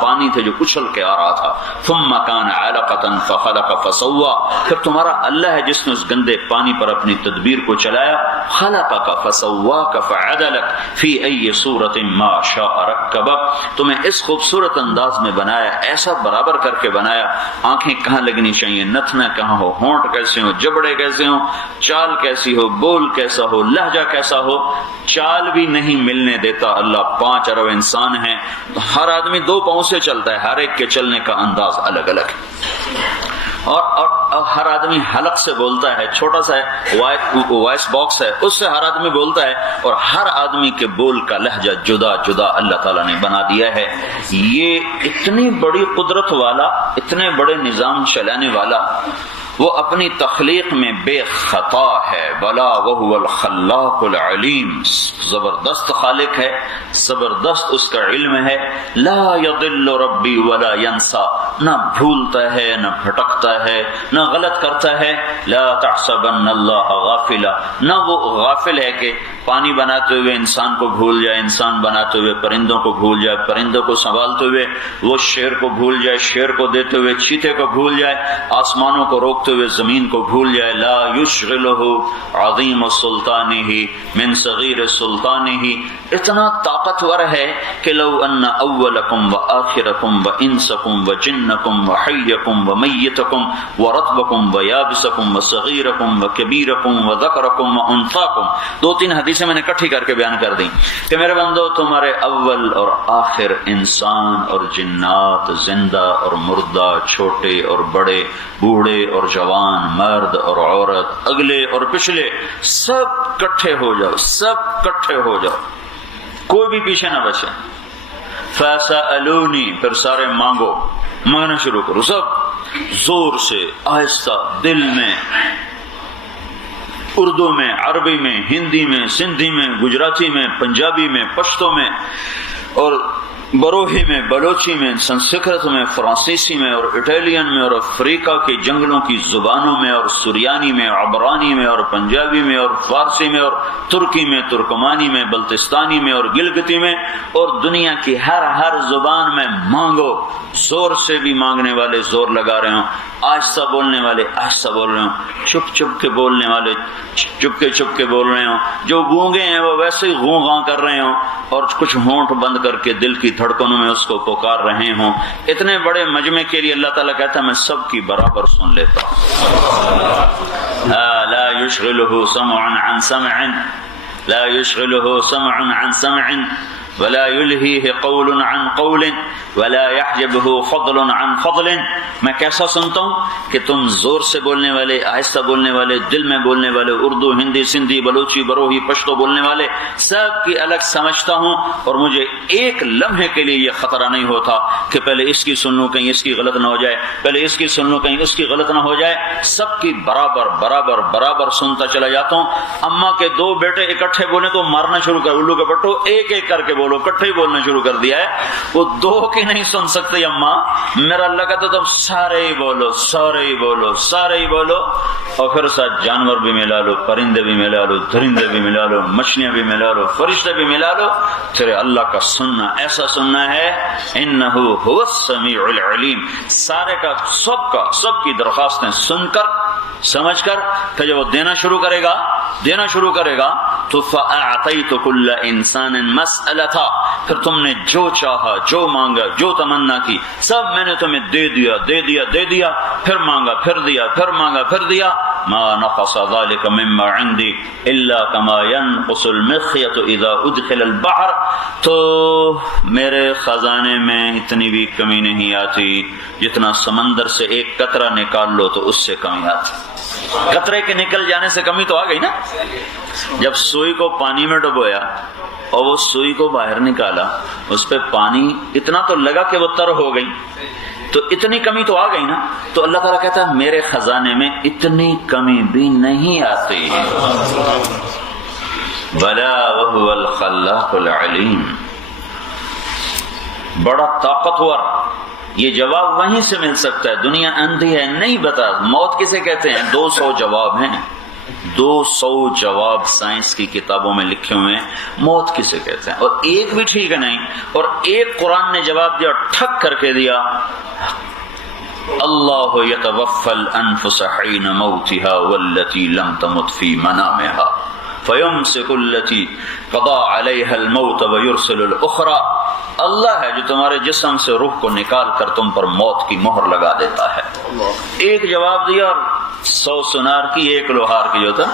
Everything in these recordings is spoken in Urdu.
پانی تھے جو اچھل کے آ رہا تھا. ثم كان علقة فخلق فسوى، پھر تمہارا اللہ ہے جس نے اس گندے پانی پر اپنی تدبیر کو چلایا. خلقك فسواك فعدلك في اي صورة ما شاء ركبك، تمہیں اس خوبصورت انداز میں بنایا، ایسا برابر کر کے بنایا. آنکھیں کہاں لگنی چاہیے، نتنا کہاں ہو، ہونٹ کیسے ہو، جبڑے کیسے ہو، چال کیسی ہو، بول کیسا ہو، لہجہ کیسا ہو، چال بھی نہیں ملنے دیتا اللہ. 5 ارب انسان ہیں، ہر آدمی 2 پاؤں سے چلتا ہے، ہر ایک کے چلنے کا انداز الگ الگ ہے. اور ہر آدمی حلق سے بولتا ہے، چھوٹا سا وائس باکس ہے، اس سے ہر آدمی بولتا ہے، اور ہر آدمی کے بول کا لہجہ جدا جدا اللہ تعالیٰ نے بنا دیا ہے. یہ اتنی بڑی قدرت والا، اتنے بڑے نظام چلانے والا، وہ اپنی تخلیق میں بے خطا ہے. بلا وهو الخلاق العلیم، زبردست خالق ہے، زبردست اس کا علم ہے. لا يضل ربی ولا ينسى، نہ بھولتا ہے، نہ بھٹکتا ہے، نہ غلط کرتا ہے. لا تحسبن اللہ غافلا، نہ وہ غافل ہے کہ پانی بناتے ہوئے انسان کو بھول جائے، انسان بناتے ہوئے پرندوں کو بھول جائے، پرندوں کو سنبھالتے ہوئے وہ شیر کو بھول جائے، شیر کو دیتے ہوئے چیتے کو بھول جائے، آسمانوں کو روکتے ہوئے زمین کو بھول جائے. لا یشغلہ عظیم سلطانہ من صغیر سلطانہ، اتنا طاقتور ہے کہ لو ان اولکم وآخرکم وانسکم وجنکم وحیکم ومیتکم ورطبکم ویابسکم وصغیرکم وکبیرکم وذکرکم وانثاکم، 2-3 حدیثیں میں نے اکٹھی کر کے بیان کر دیں کہ میرے بندو، تمہارے اول اور آخر، انسان اور جنات، زندہ اور مردہ، چھوٹے اور بڑے، بوڑھے اور جوان، مرد اور عورت، اگلے اور پچھلے، سب کٹھے ہو جاؤ، سب کٹھے ہو جاؤ، کوئی بھی پیچھے نہ بچے. فَسَأَلُونِي، پھر سارے مانگو، مانگنا شروع کرو، سب زور سے، آہستہ، دل میں، اردو میں، عربی میں، ہندی میں، سندھی میں، گجراتی میں، پنجابی میں، پشتو میں، اور بروہی میں، بلوچی میں، سنسکرت میں، فرانسیسی میں، اور اٹالین میں، اور افریقہ کے جنگلوں کی زبانوں میں، اور سریانی میں، عبرانی میں، اور پنجابی میں، اور فارسی میں، اور ترکی میں، ترکمانی میں، بلتستانی میں، اور گلگتی میں، اور دنیا کی ہر زبان میں مانگو. زور سے بھی مانگنے والے زور لگا رہے ہوں، آہستہ بولنے والے آہستہ بول رہے ہوں، چپ کے بولنے والے چپ کے بول رہے ہوں، جو گونگے ہیں وہ ویسے ہی غوں غاں کر رہے ہوں، اور کچھ ہونٹ بند کر کے دل کی دھڑکنوں میں اس کو پکار رہے ہوں. اتنے بڑے مجمع کے لیے اللہ تعالیٰ کہتا ہے میں سب کی برابر سن لیتا ہوں. لا يشغلہ سمع عن سمع، لا يشغلہ سمع عن سمع ولا يلهيه قول عن قول ولا يحجبه فضل عن فضل. میں کیسا سنتا ہوں کہ تم زور سے بولنے والے، آہستہ بولنے والے، دل میں بولنے والے، اردو، ہندی، سندھی، بلوچی، بروہی، پشتو بولنے والے، سب کی الگ سمجھتا ہوں. اور مجھے ایک لمحے کے لیے یہ خطرہ نہیں ہوتا کہ پہلے اس کی سن لوں کہیں اس کی غلط نہ ہو جائے، پہلے اس کی سن لوں کہیں اس کی غلط نہ ہو جائے. سب کی برابر برابر برابر سنتا چلا جاتا ہوں. اماں کے 2 بیٹے اکٹھے بولے تو مارنا شروع کر، الو کے بٹو ایک ایک کر کے بولو، اکٹھے ہی بولنا شروع کر دیا ہے. وہ 2 کی نہیں سن سکتے اماں، میرا اللہ کہتا تم سارے ہی بولو، سارے ہی بولو، سارے ہی بولو. اور پھر ساتھ جانور بھی ملا لو، پرندے بھی ملا لو، درندے بھی ملا لو، مچھلیاں بھی ملا لو، فرشتے بھی ملا لو. تیرے اللہ کا سننا ایسا سننا ہے، انہ هو السمیع العلیم. سارے کا سب کی درخواستیں سن کر، سمجھ کر، پھر جب وہ دینا شروع کرے گا تو فَأَعْطَيْتُ كُلَّ إِنسَانٍ مَسْأَلَةً، پھر تم نے جو چاہا، جو مانگا، جو تمنا کی، سب میں نے تمہیں دے دیا، پھر مانگا، پھر دیا، پھر مانگا، پھر دیا. ما نقص ذلك مما عندي الا كما ينقص المخيط اذا ادخل البحر. تو میرے خزانے میں اتنی بھی کمی نہیں آتی جتنا سمندر سے ایک قطرہ نکال لو تو اس سے کمی آتی. قطرے کے نکل جانے سے کمی تو آ گئی نا. جب سوئی کو پانی میں ڈبویا اور وہ سوئی کو باہر نکالا، اس پہ پانی اتنا تو لگا کہ وہ تر ہو گئی، تو اتنی کمی تو آ گئی نا. تو اللہ تعالیٰ کہتا ہے میرے خزانے میں اتنی کمی بھی نہیں آتی. بلا وهو الخلاق العلیم. بڑا طاقتور. یہ جواب وہیں سے مل سکتا ہے. دنیا اندھی ہے، نہیں بتا. موت کسے کہتے ہیں؟ 200 جواب ہیں. 200 جواب سائنس کی کتابوں میں لکھے ہوئے ہیں موت کسے کہتے ہیں، اور ایک بھی ٹھیک نہیں، اور ایک قرآن نے جواب دیا، ٹھک کر کے دیا، اللہ یتوفی الانفس حین موتها والتی لم تمت فی منامها فیمسک التی قضى علیها الموت ویرسل الاخرى، اللہ ہے جو تمہارے جسم سے روح کو نکال کر تم پر موت کی مہر لگا دیتا ہے۔ ایک جواب دیا اور 100 سنار کی ایک لوہار کی جو تھا،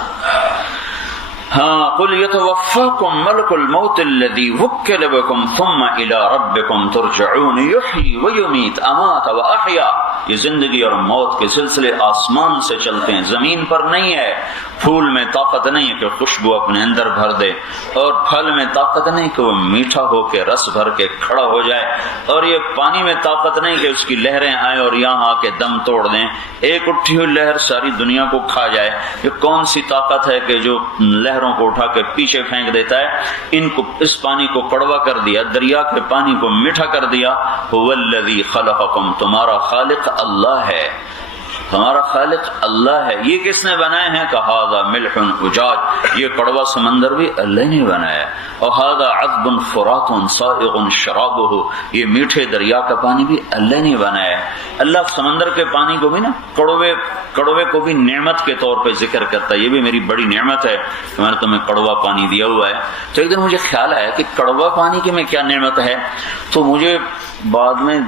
ہاں قل یتوفاکم ملک الموت الذی وکل بکم ثم الی ربکم ترجعون یحیی ویمیت امات واحیا، یہ زندگی اور موت کے سلسلے آسمان سے چلتے ہیں، زمین پر نہیں ہے۔ پھول میں طاقت نہیں ہے کہ خوشبو اپنے اندر بھر دے، اور پھل میں طاقت نہیں کہ وہ میٹھا ہو کے رس بھر کے کھڑا ہو جائے، اور یہ پانی میں طاقت نہیں کہ اس کی لہریں آئیں اور یہاں آ کے دم توڑ دیں، ایک اٹھی ہوئی لہر ساری دنیا کو کھا جائے۔ یہ کون سی طاقت ہے کہ جو لہروں کو اٹھا کے پیچھے پھینک دیتا ہے؟ ان کو، اس پانی کو کڑوا کر دیا، دریا کے پانی کو میٹھا کر دیا۔ هو الذی خلقکم، تمہارا خالق اللہ ہے، تمہارا خالق اللہ ہے۔ یہ کس نے بنائے ہیں؟ کہ ھذا ملح اجاج، یہ کڑوا سمندر بھی اللہ نے بنایا، اور ھذا عذب فرات سائغ شرابہ، یہ میٹھے دریا کا پانی بھی اللہ نے بنایا ہے۔ اللہ سمندر کے پانی کو بھی نا، کڑوے کو بھی نعمت کے طور پہ ذکر کرتا ہے، یہ بھی میری بڑی نعمت ہے کہ میں نے تمہیں کڑوا پانی دیا ہوا ہے۔ تو ایک دن مجھے خیال آیا کہ کڑوا پانی کی میں کیا نعمت ہے، تو مجھے بعد میں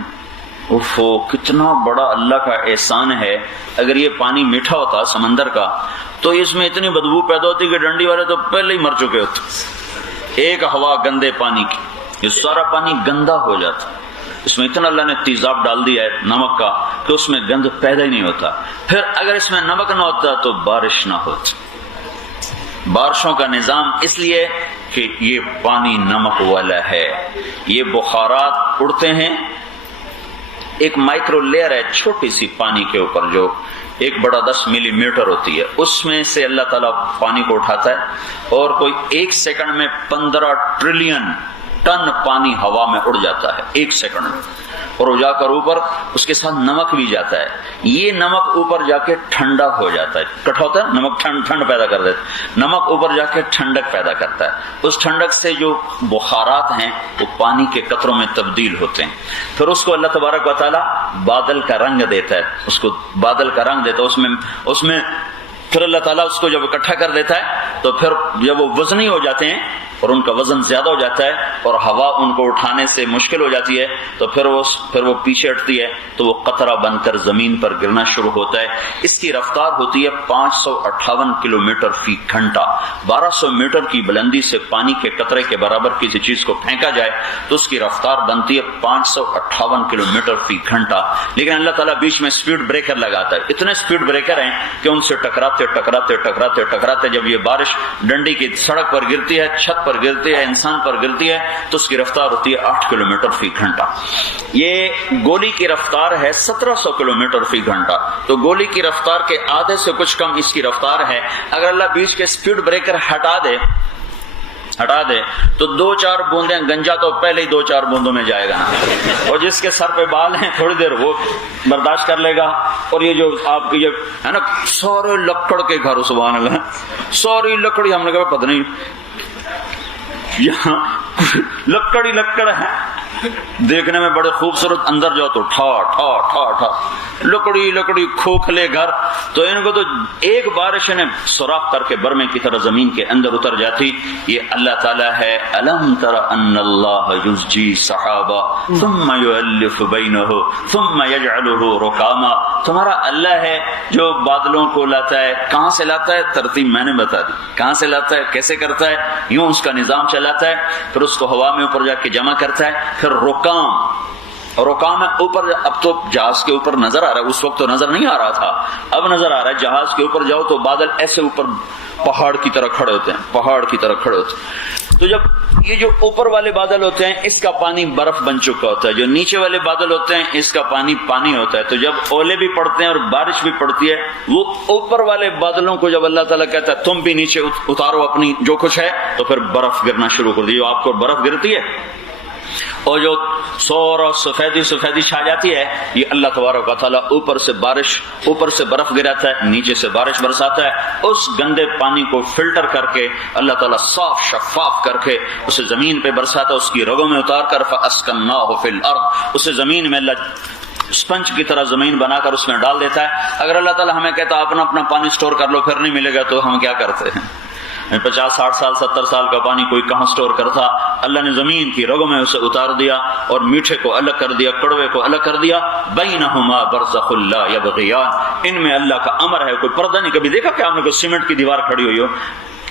کتنا بڑا اللہ کا احسان ہے، اگر یہ پانی میٹھا ہوتا سمندر کا تو اس میں اتنی بدبو پیدا ہوتی کہ ڈنڈی والے تو پہلے ہی مر چکے ہوتے۔ ایک ہوا گندے پانی کی، یہ سارا پانی گندا ہو جاتا، اس میں اتنا اللہ نے تیزاب ڈال دیا ہے نمک کا کہ اس میں گند پیدا ہی نہیں ہوتا۔ پھر اگر اس میں نمک نہ ہوتا تو بارش نہ ہوتی۔ بارشوں کا نظام اس لیے کہ یہ پانی نمک والا ہے، یہ بخارات اڑتے ہیں، ایک مائکرو لیئر ہے چھوٹی سی پانی کے اوپر جو 1/10 ملی میٹر ہوتی ہے، اس میں سے اللہ تعالیٰ پانی کو اٹھاتا ہے، اور کوئی 1 سیکنڈ میں 15 ٹریلین ٹن پانی ہوا میں اڑ جاتا ہے 1 سیکنڈ میں، اور وہ جا کر اوپر اس کے ساتھ نمک بھی جاتا ہے، یہ نمک اوپر جا کے ٹھنڈا ہو جاتا ہے، اکٹھا ہوتا ہے نمک، ٹھنڈ پیدا کر دیتا ہے، نمک اوپر جا کے ٹھنڈک پیدا کرتا ہے، اس ٹھنڈک سے جو بخارات ہیں وہ پانی کے قطروں میں تبدیل ہوتے ہیں، پھر اس کو اللہ تبارک و تعالیٰ بادل کا رنگ دیتا ہے، اس کو بادل کا رنگ دیتا ہے، اس میں پھر اللہ تعالیٰ اس کو جب اکٹھا کر دیتا ہے تو پھر جب وہ وزنی ہو جاتے ہیں اور ان کا وزن زیادہ ہو جاتا ہے اور ہوا ان کو اٹھانے سے مشکل ہو جاتی ہے تو پھر وہ پیچھے ہٹتی ہے تو وہ قطرہ بن کر زمین پر گرنا شروع ہوتا ہے۔ اس کی رفتار ہوتی ہے 558 کلومیٹر فی گھنٹہ۔ 1200 میٹر کی بلندی سے پانی کے قطرے کے برابر کسی چیز کو پھینکا جائے تو اس کی رفتار بنتی ہے 558 کلومیٹر فی گھنٹہ، لیکن اللہ تعالیٰ بیچ میں سپیڈ بریکر لگاتا ہے، اتنے سپیڈ بریکر ہیں کہ ان سے ٹکراتے جب یہ بارش ڈنڈی کی سڑک پر گرتی ہے، چھت پر گرتی ہے، انسان پر گرتی ہے تو اس کی رفتار ہوتی ہے 8 کلومیٹر فی گھنٹہ۔ یہ گولی کی رفتار ہے 1700 کلومیٹر فی گھنٹہ، تو گولی کی رفتار کے آدھے سے کچھ کم اس کی رفتار ہے۔ اگر اللہ بیچ کے سپیڈ بریکر ہٹا دے تو 2-4 بوندیں گنجا تو پہلے ہی 2-4 بوندوں میں جائے گا، اور جس کے سر پہ بال ہیں تھوڑی دیر وہ برداشت کر لے گا۔ اور یہ جو آپ کی ہے نا سارے لکڑ کے گھر، سبحان اللہ، ساری لکڑی، ہم نے کہا پتہ نہیں یہاں لکڑ ہے، دیکھنے میں بڑے خوبصورت، اندر جاؤ تو ٹھا لکڑی کھوکھلے گھر، تو ان کو تو ایک بارش نے سوراخ کر کے برمے کی طرح زمین کے اندر اتر جاتی۔ یہ اللہ تعالیٰ ہے۔ الم تر ان اللہ یزجی سحابا ثم یؤلف بینہ ثم یجعلہ رکاما، تمہارا اللہ ہے جو بادلوں کو لاتا ہے۔ کہاں سے لاتا ہے؟ ترتیب میں نے بتا دی، کہاں سے لاتا ہے، کیسے کرتا ہے، یوں اس کا نظام چلاتا ہے، پھر اس کو ہوا میں اوپر جا کے جمع کرتا ہے، پھر رکام ہے اوپر۔ اب تو جہاز کے اوپر نظر آ رہا ہے، اس وقت تو نظر نہیں آ رہا تھا، اب نظر آ رہا ہے۔ جہاز کے اوپر جاؤ تو بادل ایسے اوپر پہاڑ کی طرح کھڑے ہوتے ہیں، تو جب یہ جو اوپر والے بادل ہوتے ہیں اس کا پانی برف بن چکا ہوتا ہے، جو نیچے والے بادل ہوتے ہیں اس کا پانی ہوتا ہے، تو جب اولے بھی پڑتے ہیں اور بارش بھی پڑتی ہے، وہ اوپر والے بادلوں کو جب اللہ تعالیٰ کہتا ہے تم بھی نیچے اتارو اپنی جو کچھ ہے، تو پھر برف گرنا شروع کر دی۔ آپ کو برف گرتی ہے، اور جو سور اور سفیدی چھا جاتی ہے، یہ اللہ تبارک و تعالیٰ اوپر سے برف گراتا ہے، نیچے سے بارش برساتا ہے، اس گندے پانی کو فلٹر کر کے اللہ تعالیٰ صاف شفاف کر کے اسے زمین پہ برساتا ہے، اس کی رگوں میں اتار کر فَأَسْكَنَّاهُ فِي الْأَرْضِ، اسے زمین میں اللہ اسپنج کی طرح زمین بنا کر اس میں ڈال دیتا ہے۔ اگر اللہ تعالیٰ ہمیں کہتا اپنا پانی سٹور کر لو پھر نہیں ملے گا تو ہم کیا کرتے ہیں؟ 50 60 سال 70 سال کا پانی کوئی کہاں سٹور کرتا؟ اللہ نے زمین کی رگوں میں اسے اتار دیا اور میٹھے کو الگ کر دیا، کڑوے کو الگ کر دیا۔ بینہما برزخ لا یبغیان، ان میں اللہ کا امر ہے، کوئی پردہ نہیں۔ کبھی دیکھا کہ آپ نے کوئی سیمنٹ کی دیوار کھڑی ہوئی ہو؟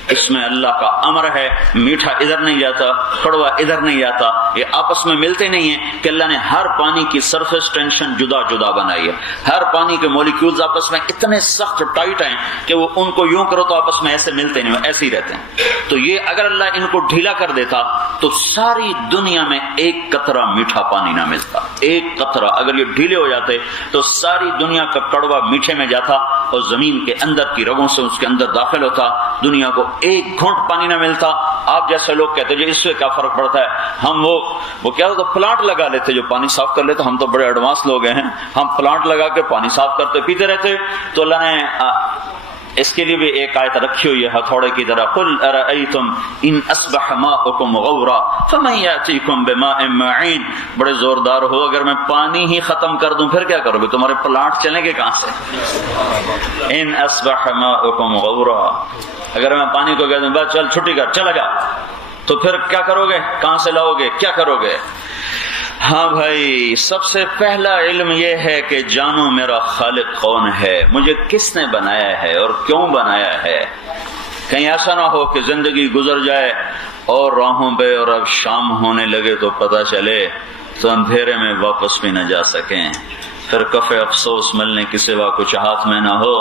اس میں اللہ کا امر ہے، میٹھا ادھر نہیں جاتا، کڑوا ادھر نہیں جاتا، یہ آپس میں ملتے نہیں ہیں، کہ اللہ نے ہر پانی کی سرفیس ٹینشن جدا جدا بنائی ہے۔ ہر پانی کے مولیکیولز آپس میں اتنے سخت ٹائٹ ہیں کہ وہ ان کو یوں کرو تو آپس میں ایسے ملتے نہیں، ایسے ہی رہتے ہیں۔ تو یہ اگر اللہ ان کو ڈھیلا کر دیتا تو ساری دنیا میں ایک قطرہ میٹھا پانی نہ ملتا۔ ایک قطرہ اگر یہ ڈھیلے ہو جاتے تو ساری دنیا کا کڑوا میٹھے میں جاتا اور زمین کے اندر کی رگوں سے اس کے اندر داخل ہوتا، دنیا کو ایک گھونٹ پانی نہ ملتا۔ آپ جیسے لوگ کہتے ہیں اس سے کیا فرق پڑتا ہے، ہم وہ کیا ہوتا پلانٹ لگا لیتے جو پانی صاف کر لیتے، ہم تو بڑے ایڈوانس لوگ ہیں، ہم پلانٹ لگا کے پانی صاف کرتے پیتے رہتے۔ تو اللہ نے اس کے لیے بھی ایک آیت رکھی ہوئی ہے ہتھوڑے کی طرح، قل ارأیتم ان اصبح ماؤکم غورا فمن یأتیکم بماء معین۔ بڑے زوردار ہو، اگر میں پانی ہی ختم کر دوں پھر کیا کرو گے؟ تمہارے پلانٹ چلیں گے کہاں سے؟ ان اصبح ماؤکم غورا، اگر میں پانی کو کہہ دوں بس چل چھٹی کر چلا جا، تو پھر کیا کرو گے؟ کہاں سے لاؤ گے؟ کیا کرو گے؟ ہاں بھائی، سب سے پہلا علم یہ ہے کہ جانو میرا خالق کون ہے، مجھے کس نے بنایا ہے اور کیوں بنایا ہے۔ کہیں ایسا نہ ہو کہ زندگی گزر جائے اور راہوں پہ اور اب شام ہونے لگے تو پتہ چلے تو اندھیرے میں واپس بھی نہ جا سکیں، پھر کفے افسوس ملنے کے سوا کچھ ہاتھ میں نہ ہو،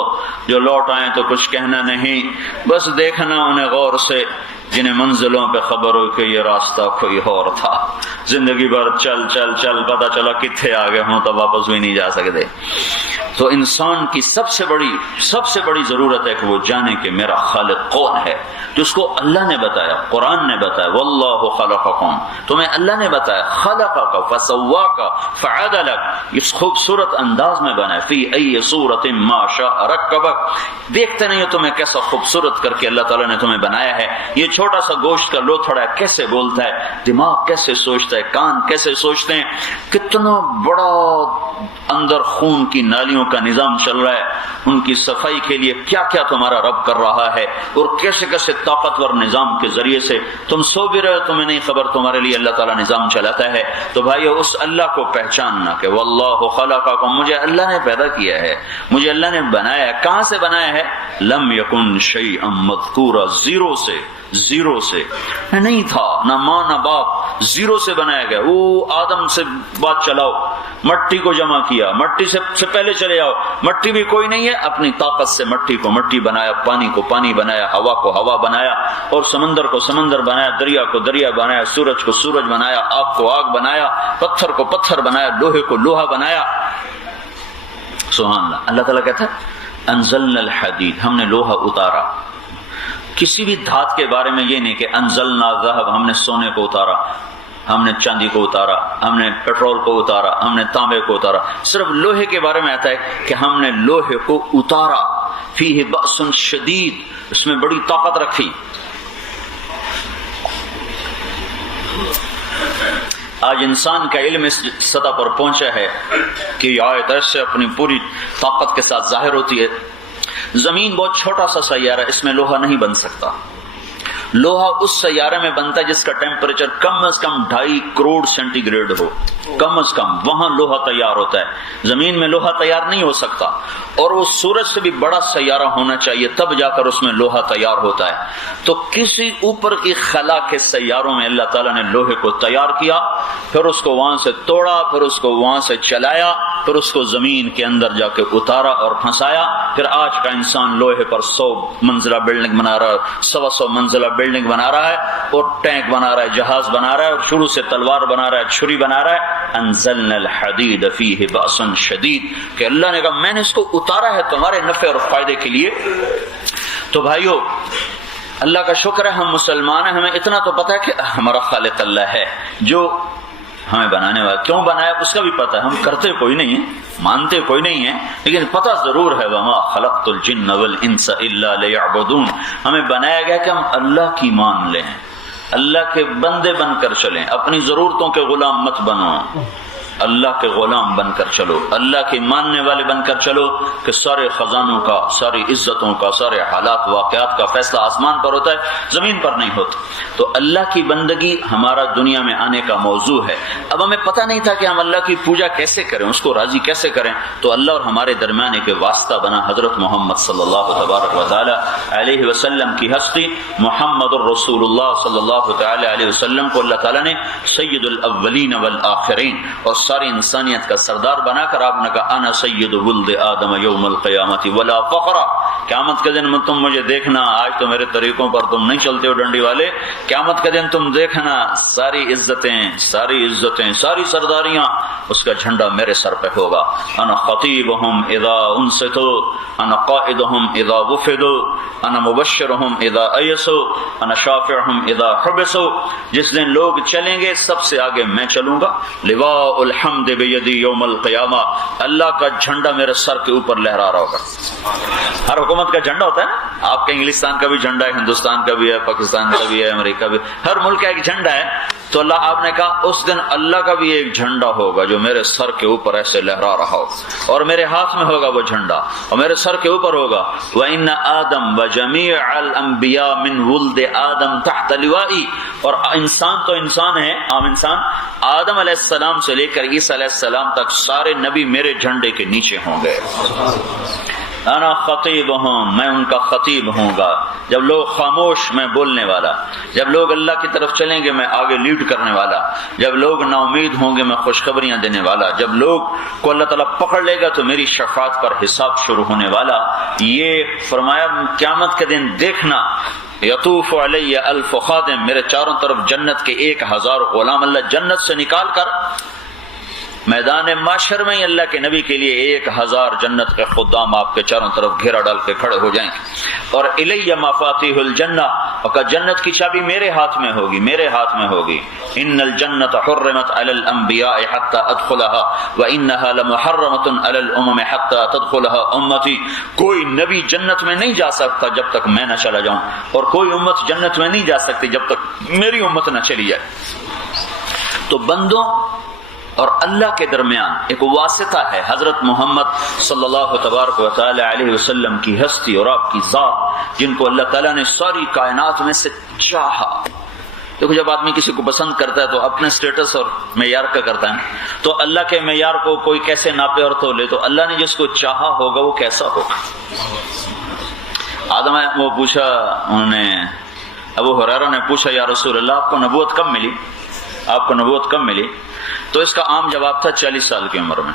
جو لوٹ آئیں تو کچھ کہنا نہیں، بس دیکھنا انہیں غور سے جنہیں منزلوں پہ خبر ہو کہ یہ راستہ کوئی اور تھا، زندگی بھر چل چل چل پتہ چلا کتنے آگے ہوں تو واپس بھی نہیں جا سکتے۔ تو انسان کی سب سے بڑی ضرورت ہے کہ وہ جانے کہ میرا خالق کون ہے، جس کو اللہ نے بتایا، قرآن نے بتایا، واللہ خلقکم، تمہیں اللہ نے بتایا، خلقک فسواک فعدلک، اس خوبصورت انداز میں بنایا، فی ای صورت ما شاء رکبک، دیکھتے نہیں ہو تمہیں کیسا خوبصورت کر کے اللہ تعالیٰ نے تمہیں بنایا ہے۔ یہ چھوٹا سا گوشت کا لوتھڑا ہے، کیسے بولتا ہے، دماغ کیسے سوچتا ہے، کان کیسے سوچتے ہیں، کتنا بڑا اندر خون کی نالیوں کا نظام چل رہا ہے، ان کی صفائی کے لیے کیا کیا تمہارا رب کر رہا ہے، اور کیسے کیسے طاقتور نظام کے ذریعے سے تم سو بھی رہے ہو تمہیں نہیں خبر، تمہارے لیے اللہ تعالیٰ نظام چلاتا ہے۔ تو بھائیو اس اللہ کو پہچاننا کہ واللہ خلقکم، مجھے اللہ نے پیدا کیا ہے، مجھے اللہ نے بنایا ہے۔ کہاں سے بنایا ہے؟ لم یکن شیئا مذکورا، زیرو سے نہیں تھا، نہ ماں نہ باپ، زیرو سے بنایا گیا۔ وہ آدم سے بات چلاؤ، مٹی کو جمع کیا، مٹی سے پہلے چلے آؤ، مٹی بھی کوئی نہیں ہے، اپنی طاقت سے مٹی کو مٹی بنایا، پانی کو پانی بنایا، ہوا کو ہوا بنایا، اور سمندر کو سمندر بنایا، دریا کو دریا بنایا، سورج کو سورج بنایا، آگ کو آگ بنایا، پتھر کو پتھر بنایا، لوہے کو لوہا بنایا۔ سبحان اللہ۔ اللہ تعالیٰ کہتا ہے انزلنا الحدید، ہم نے لوہا اتارا۔ کسی بھی دھات کے بارے میں یہ نہیں کہ انزلنا ذهب، ہم نے سونے کو اتارا، ہم نے چاندی کو اتارا، ہم نے پیٹرول کو اتارا، ہم نے تانبے کو اتارا۔ صرف لوہے کے بارے میں آتا ہے کہ ہم نے لوہے کو اتارا، فیہ بأس شدید، اس میں بڑی طاقت رکھی۔ آج انسان کا علم اس سطح پر پہنچا ہے کہ یہ آیت ایسے اپنی پوری طاقت کے ساتھ ظاہر ہوتی ہے۔ زمین بہت چھوٹا سا سیارہ ہے، اس میں لوہا نہیں بن سکتا۔ لوہا اس سیارے میں بنتا ہے جس کا ٹیمپریچر کم از کم 2.5 کروڑ سینٹی گریڈ ہو، کم از کم وہاں لوہا تیار ہوتا ہے۔ زمین میں لوہا تیار نہیں ہو سکتا، اور وہ سورج سے بھی بڑا سیارہ ہونا چاہیے تب جا کر اس میں لوہا تیار ہوتا ہے۔ تو کسی اوپر کی خلا کے سیاروں میں اللہ تعالیٰ نے لوہے کو تیار کیا، پھر اس کو وہاں سے توڑا، پھر اس کو وہاں سے چلایا، پھر اس کو زمین کے اندر جا کے اتارا اور پھنسایا۔ پھر آج کا انسان لوہے پر 100 منزلہ بلڈنگ بنا رہا ہے، 125 منزلہ بلڈنگ بنا رہا ہے، اور ٹینک بنا رہا ہے، جہاز بنا رہا ہے، اور شروع سے تلوار بنا رہا ہے، چھری بنا رہا ہے۔ انزلنا الحدید فیہ بأس شدید، کہ اللہ نے کہا میں نے اس کو اتارا ہے تمہارے نفع اور فائدے کے لیے۔ تو بھائیو اللہ کا شکر ہے ہم مسلمان ہیں، ہمیں اتنا تو پتہ ہے کہ ہمارا خالق اللہ ہے، جو ہمیں بنانے والا کیوں بنایا اس کا بھی پتہ ہے، ہم کرتے کوئی نہیں ہیں، مانتے کوئی نہیں ہیں، لیکن پتہ ضرور ہے وما خلقت الجن والانس الا لیعبدون، ہمیں بنایا گیا کہ ہم اللہ کی مان لیں، اللہ کے بندے بن کر چلیں، اپنی ضرورتوں کے غلام مت بنو، اللہ کے غلام بن کر چلو، اللہ کے ماننے والے بن کر چلو کہ سارے خزانوں کا، ساری عزتوں کا، سارے حالات واقعات کا فیصلہ آسمان پر ہوتا ہے، زمین پر نہیں ہوتا۔ تو اللہ کی بندگی ہمارا دنیا میں آنے کا موضوع ہے۔ اب ہمیں پتہ نہیں تھا کہ ہم اللہ کی پوجا کیسے کریں، اس کو راضی کیسے کریں، تو اللہ اور ہمارے درمیان ایک واسطہ بنا حضرت محمد صلی اللہ تبارک و تعالی علیہ وسلم کی ہستی محمد الرسول اللہ صلی اللہ تعالی علیہ وسلم کو اللہ تعالیٰ نے سید الاولین والآخرین اور ساری انسانیت کا سردار بنا کر آپ نے کہا انا سید ولد آدم یوم القیامت ولا فخر، قیامت کے دن تم مجھے دیکھنا، آج تو میرے طریقوں پر تم نہیں چلتے ہو ڈنڈی والے، قیامت کے دن تم دیکھنا ساری عزتیں، ساری سرداریاں، اس کا جھنڈا میرے سر پہ ہوگا۔ انا خطیبہم اذا انستو، انا قائدہم اذا وفدو، انا مبشرہم اذا ایسو، انا شافعہم اذا حبسو، جس دن لوگ چلیں گے سب سے آگے میں چلوں گا، لواء الحمد بیدی یوم القیامہ، اللہ کا جھنڈا میرے سر کے اوپر لہرا رہا ہوگا۔ ہر حکومت کا جھنڈا ہوتا ہے نا، آپ کے انگلستان کا بھی جھنڈا ہے، ہندوستان کا بھی ہے، پاکستان کا بھی ہے، امریکہ بھی، ہر ملک کا ایک جھنڈا ہے۔ تو اللہ آپ نے کہا اس دن اللہ کا بھی ایک جھنڈا ہوگا جو میرے سر کے اوپر ایسے لہرا رہا ہو، اور میرے ہاتھ میں ہوگا وہ جھنڈا اور میرے سر کے اوپر ہوگا۔ وَإِنَّ آدَمَ وَجَمِيعَ الْأَنْبِيَاء مِنْ وُلْدِ آدَمَ تَحْتَ لِوَائِي، اور انسان تو انسان ہے، عام انسان، آدم علیہ السلام سے لے کر عیسیٰ علیہ السلام تک سارے نبی میرے جھنڈے کے نیچے ہوں گے۔ انا خطیبہم، میں ان کا خطیب ہوں گا، جب لوگ خاموش میں بولنے والا، جب لوگ اللہ کی طرف چلیں گے میں آگے لیڈ کرنے والا، جب لوگ نا امید ہوں گے میں خوشخبریاں دینے والا، جب لوگ کو اللہ تعالیٰ پکڑ لے گا تو میری شفاعت پر حساب شروع ہونے والا۔ یہ فرمایا قیامت کے دن دیکھنا یطوف علی الف خادم، میرے چاروں طرف جنت کے 1000 غلام اللہ جنت سے نکال کر میدان معاشر میں ہی اللہ کے نبی کے لیے 1000 جنت کے خدام آپ کے چاروں طرف گھیرا ڈال کے کھڑے ہو جائیں گے، اور الی مفاتیح الجنہ، اور جنت کی چابی میرے ہاتھ میں ہوگی، میرے ہاتھ میں ہوگی۔ ان الجنت حرمت علی الانبیاء حتی ادخلها وانها لمحرمۃ علی الامم حتی تدخلها امتی، کوئی نبی جنت میں نہیں جا سکتا جب تک میں نہ چلا جاؤں، اور کوئی امت جنت میں نہیں جا سکتی جب تک میری امت نہ چلی جائے۔ تو بندوں اور اللہ کے درمیان ایک واسطہ ہے، حضرت محمد صلی اللہ تبارک و تعالی علیہ وسلم کی ہستی اور آپ کی ذات، جن کو اللہ تعالیٰ نے ساری کائنات میں سے چاہا۔ دیکھو جب آدمی کسی کو پسند کرتا ہے تو اپنے سٹیٹس اور معیار کا کرتا ہے، تو اللہ کے معیار کو کوئی کیسے ناپے اور تولے، تو اللہ نے جس کو چاہا ہوگا وہ کیسا ہوگا۔ آدم وہ پوچھا، انہوں نے ابو ہریرہ نے پوچھا یا رسول اللہ آپ کو نبوت کب ملی، آپ کو نبوت کب ملی؟ تو اس کا عام جواب تھا 40 سال کی عمر میں،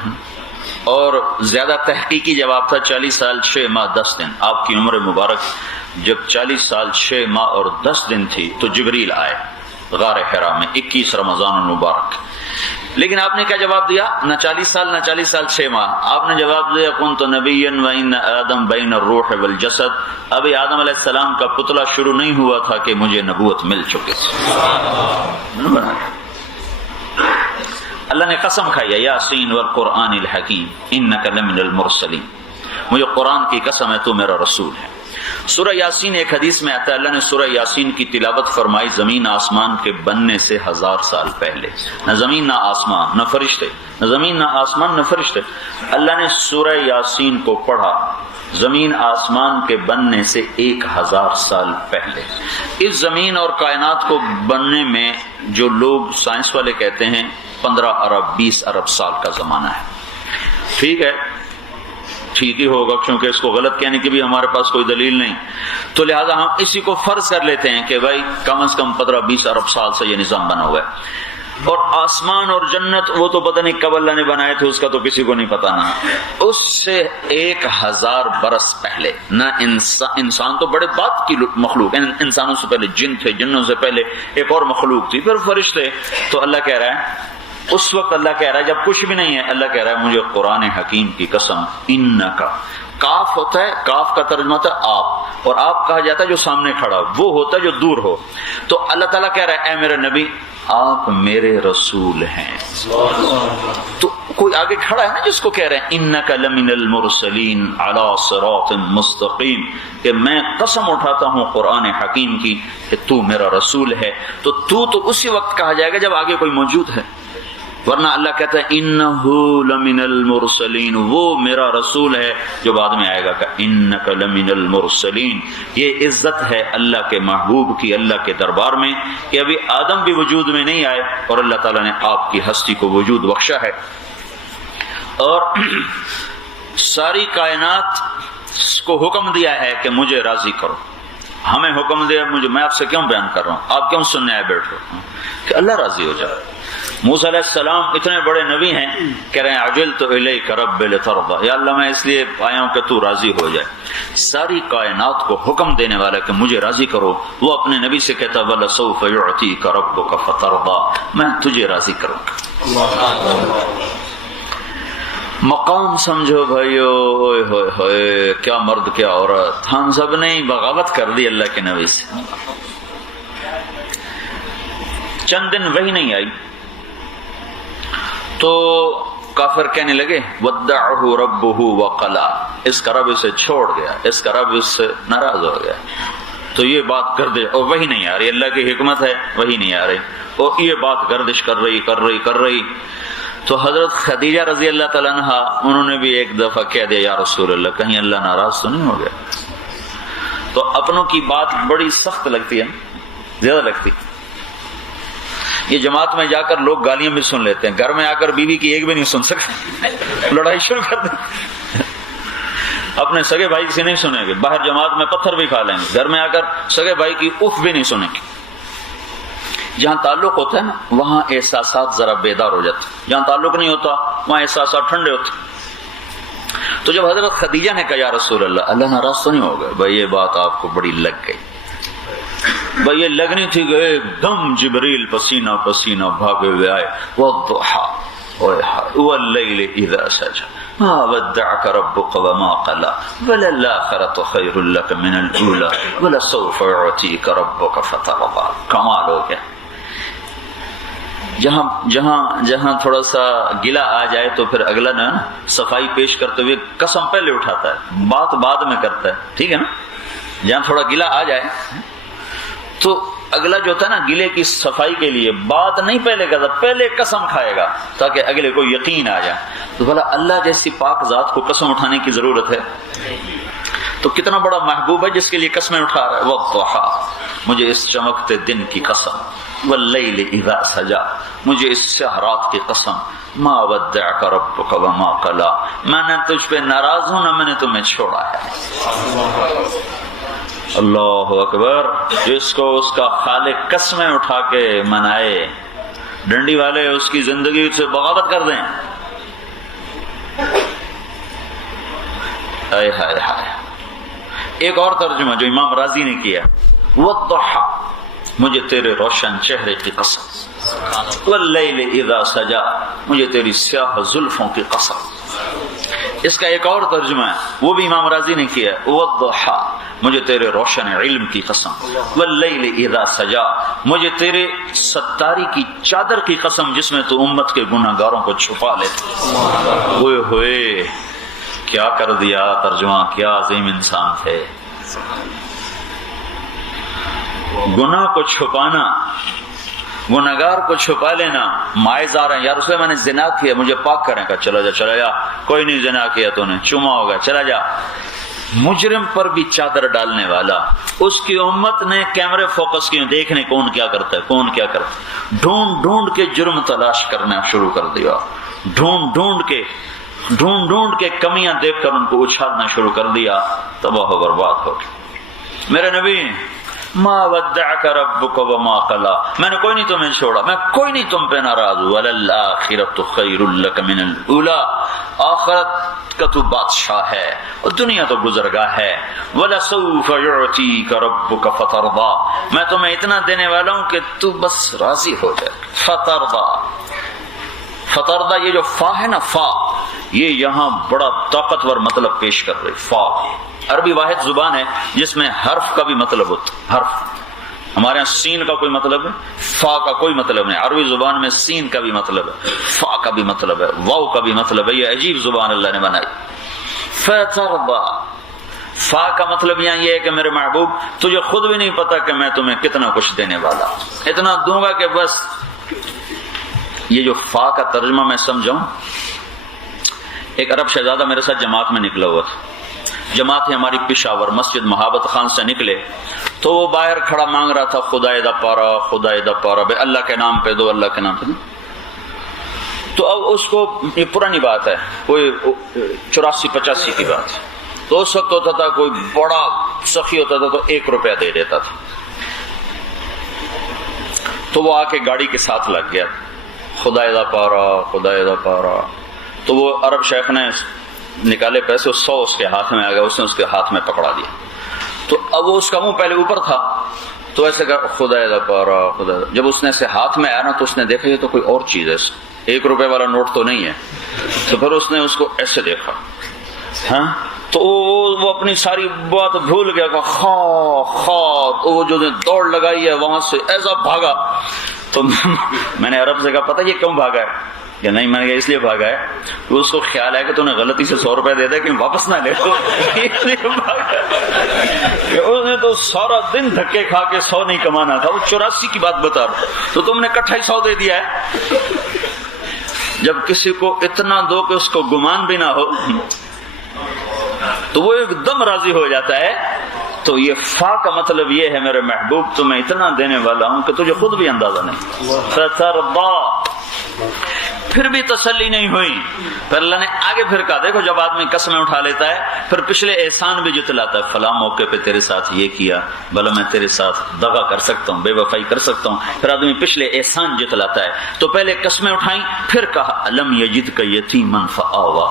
اور زیادہ تحقیقی جواب تھا 40 سال 6 ماہ 10 دن۔ آپ کی عمر مبارک جب 40 سال 6 ماہ اور 10 دن تھی تو جبریل آئے غار حرا میں 21 رمضان المبارک۔ لیکن آپ نے کیا جواب دیا؟ نہ 40 سال نہ 40 سال 6 ماہ، آپ نے جواب دیا کنت نبیا وان آدم بین الروح والجسد، ابھی آدم علیہ السلام کا پتلا شروع نہیں ہوا تھا کہ مجھے نبوت مل چکی تھی۔ اللہ نے قسم کھائی یاسین والقرآن الحکیم انک لمن المرسلین، مجھے قرآن کی قسم ہے تو میرا رسول ہے۔ سورہ یاسین ایک حدیث میں آتا ہے اللہ نے سورہ یاسین کی تلاوت فرمائی زمین آسمان کے بننے سے 1000 سال پہلے، نہ زمین نہ آسمان نہ فرشتے، نہ زمین نہ آسمان نہ فرشتے، اللہ نے سورہ یاسین کو پڑھا زمین آسمان کے بننے سے 1000 سال پہلے۔ اس زمین اور کائنات کو بننے میں جو لوگ سائنس والے کہتے ہیں 15 ارب 20 ارب سال کا زمانہ ہے۔ ٹھیک ہے، ٹھیک ہی ہوگا کیونکہ اس کو غلط کہنے کی بھی ہمارے پاس کوئی دلیل نہیں، تو لہٰذا ہم اسی کو فرض کر لیتے ہیں کہ بھائی کم از کم 15-20 ارب سال سے یہ نظام بنا ہوا ہے۔ اور آسمان اور جنت وہ تو پتہ نہیں کب اللہ نے بنائے تھے، اس کا تو کسی کو نہیں پتا، نہ اس سے 1000 برس پہلے، نہ انسان تو بڑے بات کی مخلوق، انسانوں سے پہلے جن تھے، جنوں سے پہلے ایک اور مخلوق تھی، پھر فرشتے۔ تو اللہ کہہ رہا ہے اس وقت، اللہ کہہ رہا ہے جب کچھ بھی نہیں ہے، اللہ کہہ رہا ہے مجھے قرآن حکیم کی قسم، انکا، کاف ہوتا ہے، کاف کا ترجمہ ہوتا ہے آپ، اور آپ کہا جاتا ہے جو سامنے کھڑا ہو، وہ ہوتا ہے جو دور ہو. تو اللہ تعالیٰ کہہ رہا ہے اے میرے نبی آپ میرے رسول ہیں. تو کوئی آگے کھڑا ہے نا جس کو کہہ رہے ہیں انک لمن المرسلین علی صراط مستقیم، کہ میں قسم اٹھاتا ہوں قرآن حکیم کی کہ تو میرا رسول ہے. تو اسی وقت کہا جائے گا جب آگے کوئی موجود ہے، ورنہ اللہ کہتا ہے انہ لمن المرسلین، وہ میرا رسول ہے جو بعد میں آئے گا کہ انک لمن المرسلین. یہ عزت ہے اللہ کے محبوب کی اللہ کے دربار میں کہ ابھی آدم بھی وجود میں نہیں آئے اور اللہ تعالیٰ نے آپ کی ہستی کو وجود بخشا ہے. اور ساری کائنات کو حکم دیا ہے کہ مجھے راضی کرو. ہمیں حکم دیا، میں آپ سے کیوں بیان کر رہا ہوں، آپ کیوں سننے آئے بیٹھ رہے ہو کہ اللہ راضی ہو جائے. موسیٰ علیہ السلام اتنے بڑے نبی ہیں، کہہ رہے ہیں عجلت الیک رب لترضی، یا اللہ میں اس لیے آیا ہوں کہ تو راضی ہو جائے. ساری کائنات کو حکم دینے والا کہ مجھے راضی کرو، وہ اپنے نبی سے کہتا وَلَسَوْفَ يُعْتِيكَ رَبُّكَ فَتَرْضَىٰ، میں تجھے راضی کروں گا. مقام سمجھو بھائیو، اوئے ہوئے ہوئے کیا مرد کیا عورت، ہم سب نے بغاوت کر دی اللہ کے نبی سے. چند دن وہی نہیں آئی تو کافر کہنے لگے وَدَّعَهُ رَبُّهُ وَقَلَا، اس کا رب اسے چھوڑ گیا، اس کا رب اس سے ناراض ہو گیا. تو یہ بات گردش، اور وہی نہیں آ رہی، اللہ کی حکمت ہے وہی نہیں آ رہی، اور یہ بات گردش کر رہی. تو حضرت خدیجہ رضی اللہ تعالیٰ عنہ انہوں نے بھی ایک دفعہ کہہ دیا یا رسول اللہ کہیں اللہ ناراض تو نہیں ہو گیا. تو اپنوں کی بات بڑی سخت لگتی ہے، زیادہ لگتی. یہ جماعت میں جا کر لوگ گالیاں بھی سن لیتے ہیں، گھر میں آ کر بیوی کی ایک بھی نہیں سن سکتے، لڑائی شروع کر دیں. اپنے سگے بھائی سے نہیں سنیں گے، باہر جماعت میں پتھر بھی کھا لیں گے، گھر میں آ کر سگے بھائی کی اف بھی نہیں سنیں گے. جہاں تعلق ہوتا ہے نا وہاں احساسات ذرا بیدار ہو جاتے، جہاں تعلق نہیں ہوتا وہاں احساسات ٹھنڈے ہوتے. تو جب حضرت خدیجہ نے کہا یا رسول اللہ اللہ ناراض تو نہیں ہوگا، بھائی یہ بات آپ کو بڑی لگ گئی. بھائی یہ لگنی تھی کہ ایک دم جبریل پسینہ پسینہ بھاگے ہوئے آئے وَالضُّحَىٰ وَاللَّيْلِ إِذَا سَجَىٰ مَا وَدَّعَكَ رَبُّكَ وَمَا قَلَىٰ وَلَلْآخِرَةُ خَيْرٌ لَكَ مِنَ الْأُولَىٰ وَلَسَوْفَ يُعْطِيكَ رَبُّكَ فَتَرْضَىٰ. کمال ہو گیا. جہاں تھوڑا سا گلا آ جائے تو پھر اگلا نا صفائی پیش کرتے ہوئے قسم پہلے اٹھاتا ہے، بات بعد میں کرتا ہے، ٹھیک ہے نا. جہاں تھوڑا گلا آ جائے تو اگلا جو ہوتا ہے نا گلے کی صفائی کے لیے بات نہیں پہلے کرتا، پہلے قسم کھائے گا تاکہ اگلے کو یقین آ جائے. تو بھلا اللہ جیسی پاک ذات کو قسم اٹھانے کی ضرورت ہے؟ تو کتنا بڑا محبوب ہے جس کے لیے قسمیں اٹھا رہا ہے. وَالضُّحَىٰ، مجھے اس چمکتے دن کی قسم، وَاللَّيْلِ إِذَا سَجَىٰ، مجھے اس شہرات کی قسم، مَا وَدَّعَكَ رَبُّكَ وَمَا قَلَىٰ، میں نے تجھ پہ ناراض ہوں نہ میں نے تمہیں چھوڑا ہے. اللہ اکبر. جس کو اس کا خالق قسمیں اٹھا کے منائے، ڈنڈی والے اس کی زندگی سے بغاوت کر دیں. ہائے ہائے ہائے. ایک اور ترجمہ جو امام راضی نے کیا، وَالضُّحَىٰ، مجھے تیرے روشن چہرے کی قسم، وَاللَّيْلِ إِذَا سَجَىٰ، مجھے تیری سیاہ زلفوں کی قسم. اس کا ایک اور ترجمہ ہے، وہ بھی امام راضی نے کیا، وَالضُّحَىٰ، مجھے تیرے روشن علم کی قسم، وَاللَّيْلِ إِذَا سَجَىٰ، مجھے تیرے ستاری کی چادر کی قسم جس میں تو امت کے گناہ گاروں کو چھپا لیتے. ہوئے ہوئے کیا کر دیا ترجمہ، کیا عظیم انسان تھے. گناہ کو چھپانا، گناہگار کو چھپا لینا. مائز آ رہے ہیں، یا رسول میں نے زنا کیا مجھے پاک کریں، کا چلا جا. کوئی نہیں زنا کیا تو نے، چوما ہوگا، چلا جا. مجرم پر بھی چادر ڈالنے والا. اس کی امت نے کیمرے فوکس کیے دیکھنے کون کیا کرتا ہے، کون کیا کرتا ہے. ڈھونڈ ڈھونڈ کے جرم تلاش کرنا شروع کر دیا، ڈھونڈ ڈھونڈ کے کمیاں دیکھ کر ان کو اچھالنا شروع کر دیا. تباہ و برباد ہو گیا. میرے نبی ما ودعک ربک وما قلا، میں نے کوئی نہیں تمہیں چھوڑا، میں کوئی نہیں تم پہ ناراض ہوں. وللآخرۃ خیر لک من الاولی، آخرت کا تو بادشاہ ہے اور دنیا تو گزرگاہ ہے. ولسوف یعطیک ربک فترضی، میں تمہیں اتنا دینے والا ہوں کہ تو بس راضی ہو جائے. فترضی، یہ جو فا ہے نا، فا، یہ یہاں بڑا طاقتور مطلب پیش کر رہی. فا عربی واحد زبان ہے جس میں حرف کا بھی مطلب ہوتا ہے. حرف ہمارے یہاں سین کا کوئی مطلب ہے، فا کا کوئی مطلب نہیں. عربی زبان میں سین کا بھی مطلب ہے، فا کا بھی مطلب ہے، واو کا بھی مطلب ہے. یہ عجیب زبان اللہ نے بنائی. فترضا، فا کا مطلب یہاں یہ ہے کہ میرے محبوب تجھے خود بھی نہیں پتا کہ میں تمہیں کتنا کچھ دینے والا، اتنا دوں گا کہ بس. یہ جو فا کا ترجمہ میں سمجھاؤں، ایک عرب شہزادہ میرے ساتھ جماعت میں نکلا ہوا تھا. جماعت ہے ہماری پشاور مسجد محابت خان سے نکلے تو وہ باہر کھڑا مانگ رہا تھا خدا دا پارا، خدا دا پارا، بے اللہ کے نام پہ دو، اللہ کے نام پہ دو. تو اب اس کو، یہ پرانی بات ہے، کوئی 84-85 کی بات ہے. تو اس وقت ہوتا تھا کوئی بڑا سخی ہوتا تھا تو 1 روپیہ دے دیتا تھا. تو وہ آ کے گاڑی کے ساتھ لگ گیا، خدا دا پارا، خدا دا پارا. تو وہ عرب شیخ نے نکالے پیسے، 100 اس کے ہاتھ میں آ گیا، اس نے اس کے ہاتھ میں پکڑا دیا. تو اب وہ اس کا منہ پہلے اوپر تھا تو ایسے کہا خدا دا پارا، خدا دا. جب اس نے اسے ہاتھ میں آیا نا تو اس نے دیکھا یہ تو کوئی اور چیز ہے، 1 روپے والا نوٹ تو نہیں ہے. تو پھر اس نے اس کو ایسے دیکھا، ہاں. تو وہ اپنی ساری بات بھول گیا کہ خواہ خواہ. تو وہ جو دوڑ لگائی ہے وہاں سے ایسا بھاگا. تو میں نے عرب سے کہا پتہ یہ کیوں بھاگا ہے؟ کہ نہیں، میں نے کہا اس لیے بھاگا ہے کہ اس کو خیال ہے کہ تو نے غلطی سے 100 روپے دے دے کہ واپس نہ لے لو. اس لیے بھاگا. اس نے تو سارا دن دھکے کھا کے 100 نہیں کمانا تھا، وہ 84 کی بات بتا رہا. تو تم نے اکٹھا ہی 100 دے دیا ہے. جب کسی کو اتنا دو کہ اس کو گمان بھی نہ ہو تو وہ ایک دم راضی ہو جاتا ہے. تو یہ فا کا مطلب یہ ہے میرے محبوب تمہیں اتنا دینے والا ہوں کہ تجھے خود بھی اندازہ نہیں. فترضا، پھر بھی تسلی نہیں ہوئی. پھر اللہ نے آگے پھر کہا، دیکھو جب آدمی قسمیں اٹھا لیتا ہے پھر پچھلے احسان بھی جتلاتا ہے. فلاں موقع پہ تیرے ساتھ یہ کیا، بھلا میں تیرے ساتھ دغا کر سکتا ہوں، بے وفائی کر سکتا ہوں. پھر آدمی پچھلے احسان جتلاتا ہے. تو پہلے قسمیں اٹھائیں، پھر کہا الم یجدک یتیما فآویٰ،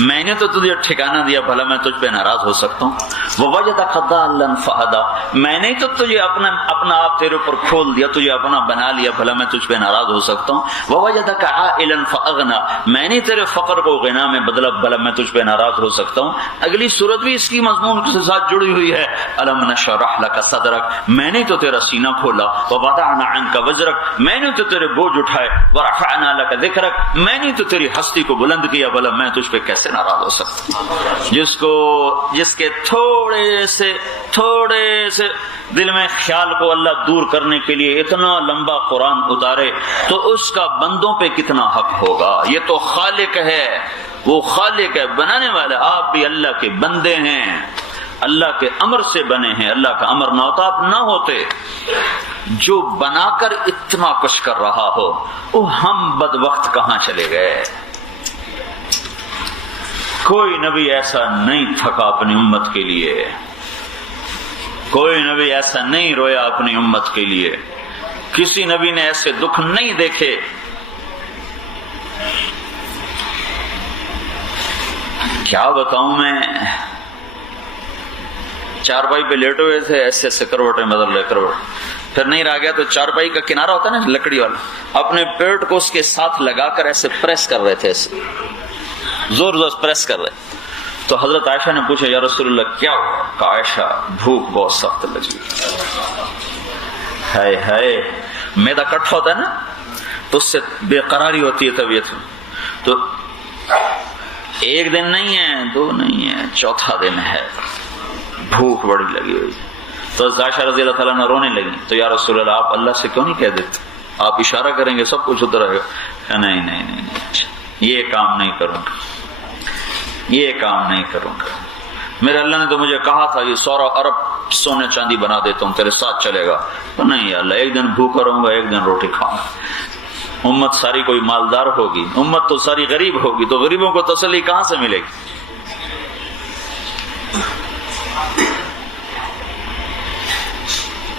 میں نے تو تجھے ٹھکانہ دیا، بھلا میں تجھ پہ ناراض ہو سکتا ہوں. ووجدک ضالا فہدیٰ، میں نے تو تجھے اپنا آپ تیرے اوپر کھول دیا، تجھے اپنا بنا لیا، بھلا میں تجھ پہ ناراض ہو سکتا ہوں. ووجدک عائلا فاغنیٰ، میں نے تیرے فقر کو غنا میں بدلا، بھلا میں تجھ پہ ناراض ہو سکتا ہوں. اگلی صورت بھی اس کی مضمون کے ساتھ جڑی ہوئی ہے. الم نشرح لک صدرک، میں نے تو تیرا سینہ کھولا. ووضعنا عنک وزرک، میں نے تو تیرے بوجھ اٹھائے. ورفعنا لک ذکرک، میں نے تو تیری ہستی کو بلند کیا، بھلا میں تجھ پہ کیسے ناراض ہو سکتا ہوں. جس کے تھوڑے سے دل میں خیال کو اللہ دور کرنے کے لیے اتنا لمبا قرآن اتارے تو اس کا بندوں پہ کتنا حق ہوگا. یہ تو خالق ہے، وہ خالق ہے، بنانے والا. آپ بھی اللہ کے بندے ہیں، اللہ کے امر سے بنے ہیں. اللہ کا امر نہ ہوتا آپ نہ ہوتے. جو بنا کر اتنا کچھ کر رہا ہو، وہ ہم بدبخت کہاں چلے گئے. کوئی نبی ایسا نہیں تھکا اپنی امت کے لیے، کوئی نبی ایسا نہیں رویا اپنی امت کے لیے، کسی نبی نے ایسے دکھ نہیں دیکھے. کیا بتاؤں میں، چارپائی پہ لیٹے ہوئے تھے، ایسے کروٹیں بدل رہے کروٹ. پھر نہیں رہ گیا تو چارپائی کا کنارہ ہوتا ہے نا لکڑی والا، اپنے پیٹ کو اس کے ساتھ لگا کر ایسے پریس کر رہے تھے، ایسے زور پریس کر رہے. تو حضرت عائشہ نے پوچھا یا رسول اللہ کیا ہوا؟ کہا عائشہ بھوک بہت سخت لگی. ہائے ہائے، میدا کٹھا ہوتا ہے نا تو اس سے بے قراری ہوتی ہے طبیعت میں. تو 1 دن نہیں ہے، 2 نہیں ہے، 4تھا دن ہے، بھوک بڑی لگی ہوئی. تو عائشہ رضی اللہ تعالیٰ نے رونے لگی. تو یا رسول اللہ آپ اللہ سے کیوں نہیں کہہ دیتے؟ آپ اشارہ کریں گے سب کچھ اتر آئے گا. نہیں، یہ کام نہیں کروں گا، یہ کام نہیں کروں گا. میرے اللہ نے تو مجھے کہا تھا یہ 100 ارب سونے چاندی بنا دیتا ہوں تیرے ساتھ چلے گا. تو نہیں اللہ، 1 دن بھوکا رہوں گا، 1 دن روٹی کھاؤں گا. امت ساری کوئی مالدار ہوگی، امت تو ساری غریب ہوگی، تو غریبوں کو تسلی کہاں سے ملے گی؟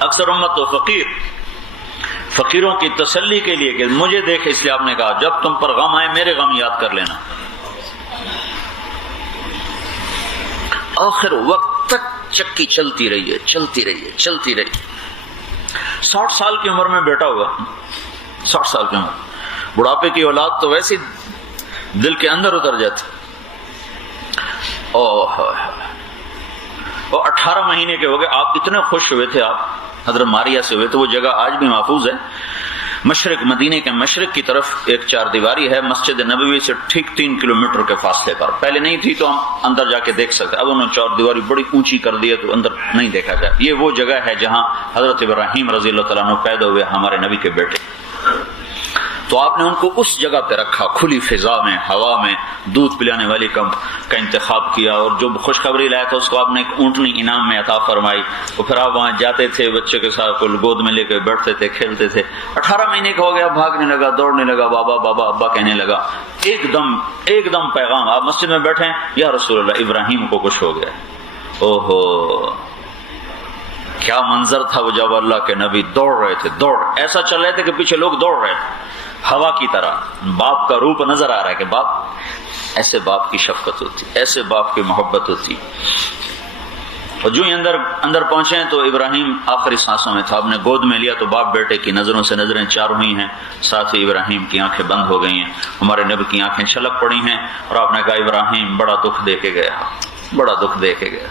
اکثر امت تو فقیروں کی تسلی کے لیے کہ مجھے دیکھ، اس لیے آپ نے کہا جب تم پر غم آئے میرے غم یاد کر لینا. آخر وقت تک چکی چلتی رہی ہے. 60 سال کی عمر میں بیٹا ہوا، 60 سال کی عمر. بڑھاپے کی اولاد تو ویسے دل کے اندر اتر جاتی. اور 18 مہینے کے ہو گئے، آپ اتنے خوش ہوئے تھے، آپ حضرت ماریہ سے ہوئے تھے. وہ جگہ آج بھی محفوظ ہے، مشرق، مدینے کے مشرق کی طرف ایک چار دیواری ہے مسجد نبوی سے ٹھیک 3 کلومیٹر کے فاصلے پر. پہلے نہیں تھی تو ہم اندر جا کے دیکھ سکتے، اب انہوں نے چار دیواری بڑی اونچی کر دی ہے تو اندر نہیں دیکھا جائے. یہ وہ جگہ ہے جہاں حضرت ابراہیم رضی اللہ تعالیٰ عنہ پیدا ہوئے، ہمارے نبی کے بیٹے. تو آپ نے ان کو اس جگہ پہ رکھا، کھلی فضا میں، ہوا میں، دودھ پلانے والی کا انتخاب کیا، اور جو خوشخبری لایا تھا اس کو آپ نے ایک اونٹنی انعام میں عطا فرمائی. اور پھر آپ وہاں جاتے تھے، بچے کے ساتھ گود میں لے کے بیٹھتے تھے، کھیلتے تھے. 18 مہینے کا ہو گیا، بھاگنے لگا، دوڑنے لگا، بابا بابا ابا کہنے لگا. ایک دم پیغام، آپ مسجد میں بیٹھے ہیں، یا رسول اللہ ابراہیم کو کچھ ہو گیا. اوہو، کیا منظر تھا وہ جب اللہ کے نبی دوڑ رہے تھے، ایسا چل رہے تھے کہ پیچھے لوگ دوڑ رہے تھے ہوا کی طرح. باپ کا روپ نظر آ رہا ہے کہ باپ، ایسے باپ کی شفقت ہوتی، ایسے باپ کی محبت ہوتی. اور جو ہی اندر پہنچے ہیں تو ابراہیم آخری سانسوں میں تھا. آپ نے گود میں لیا تو باپ بیٹے کی نظروں سے نظریں چار ہوئی ہیں، ساتھ ہی ابراہیم کی آنکھیں بند ہو گئی ہیں، ہمارے نبی کی آنکھیں چھلک پڑی ہیں. اور آپ نے کہا ابراہیم بڑا دکھ دے کے گیا، بڑا دکھ دے کے گیا.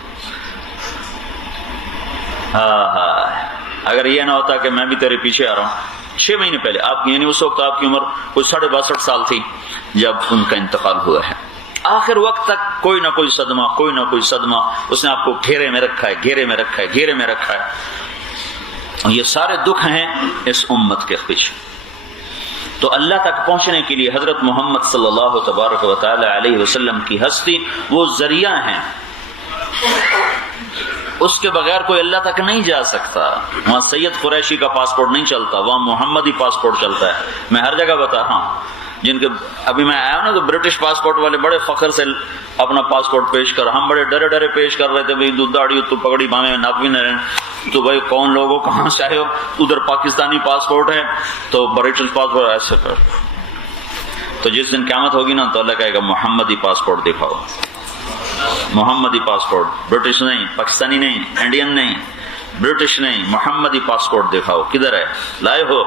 اگر یہ نہ ہوتا کہ میں بھی تیرے پیچھے آ رہا ہوں. 6 مہینے پہلے آپ کی، یعنی اس وقت آپ کی عمر کوئی 62 سال تھی جب ان کا انتقال ہوا ہے. آخر وقت تک کوئی نہ کوئی صدمہ، کوئی نہ کوئی صدمہ، اس نے آپ کو گھیرے میں رکھا ہے، گھیرے میں رکھا ہے، گھیرے میں رکھا ہے. اور یہ سارے دکھ ہیں اس امت کے پیچھے. تو اللہ تک پہنچنے کے لیے حضرت محمد صلی اللہ تبارک و تعالی علیہ وسلم کی ہستی وہ ذریعہ ہیں، اس کے بغیر کوئی اللہ تک نہیں جا سکتا. وہاں سید قریشی کا پاسپورٹ نہیں چلتا، وہاں محمدی پاسپورٹ چلتا ہے. میں ہر جگہ بتا رہا ہوں، جن کے ابھی میں آیا نا تو برٹش پاسپورٹ والے بڑے فخر سے اپنا پاسپورٹ پیش کر، ہم بڑے ڈرے ڈرے پیش کر رہے تھے، بھائی داڑھی تو پگڑی بامے ناپوی نہ رہے. تو بھائی کون لوگوں کہاں سے آئے ہو؟ ادھر پاکستانی پاسپورٹ ہے تو برٹش پاسپورٹ ایسے کر. تو جس دن قیامت ہوگی نا تو اللہ کہے گا محمدی پاسپورٹ دکھاؤ. محمدی پاسپورٹ، برٹش نہیں، پاکستانی نہیں، انڈین نہیں، برٹش نہیں، محمدی پاسپورٹ دکھاؤ. کدھر ہے؟ لائے ہو؟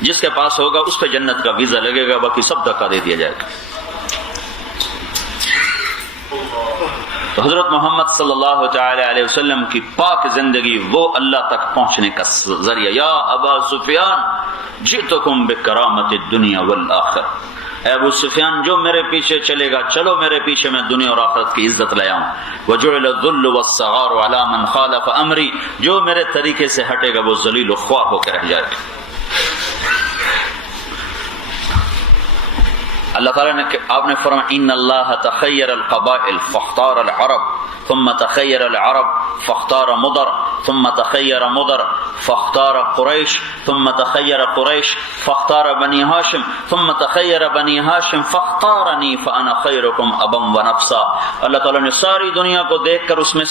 جس کے پاس ہوگا اس پہ جنت کا ویزا لگے گا، باقی سب دھکا دے دیا جائے گا. تو حضرت محمد صلی اللہ تعالی علیہ وسلم کی پاک زندگی وہ اللہ تک پہنچنے کا ذریعہ. یا ابا سفیان جئتکم بکرامت الدنیا والآخرہ، اے ابو سفیان جو میرے پیچھے چلے گا، چلو میرے پیچھے، میں دنیا اور آخرت کی عزت لے آؤں. وجعل الذل والصغار علی من خالف امری، جو میرے طریقے سے ہٹے گا وہ ذلیل و خوار ہو کے رہ جائے گا. اللہ تعالیٰ نے، آپ نے فرمایا ان اللہ تخیر القبائل فاختار العرب ثم تخیر العرب فاختار مضر ثم تخیر مضر فاختار قریش ثم تخیر قریش فاختار بنی ہاشم ثم تخیر بنی ہاشم فاختارنی فانا خیرکم ابا ونفسا. اللہ تعالیٰ نے ساری دنیا کو دیکھ کر اس میں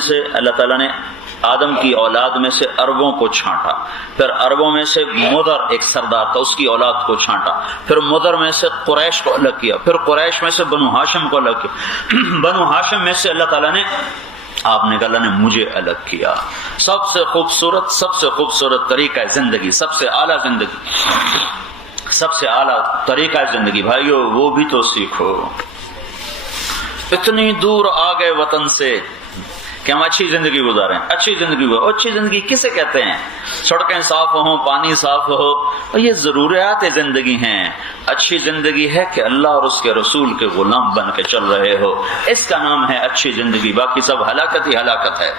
سے اللہ تعالیٰ نے آدم کی اولاد میں سے عربوں کو چھانٹا، پھر عربوں میں سے مضر ایک سردار تھا، اس کی اولاد کو چھانٹا، پھر مضر میں سے قریش کو الگ کیا، پھر قریش میں سے بنو ہاشم کو الگ کیا، بنو ہاشم میں سے اللہ تعالیٰ نے، آپ نے کہا اللہ نے مجھے الگ کیا. سب سے خوبصورت طریقہ زندگی، سب سے اعلیٰ زندگی، سب سے اعلیٰ طریقہ زندگی. بھائیو وہ بھی تو سیکھو. اتنی دور آ گئے وطن سے کہ ہم اچھی زندگی گزاریں. اچھی زندگی کسے کہتے ہیں؟ سڑکیں صاف ہوں، پانی صاف ہو، اور یہ ضروریات زندگی ہیں. اچھی زندگی ہے کہ اللہ اور اس کے رسول کے غلام بن کے چل رہے ہو، اس کا نام ہے اچھی زندگی. باقی سب ہلاکت ہی ہلاکت ہے.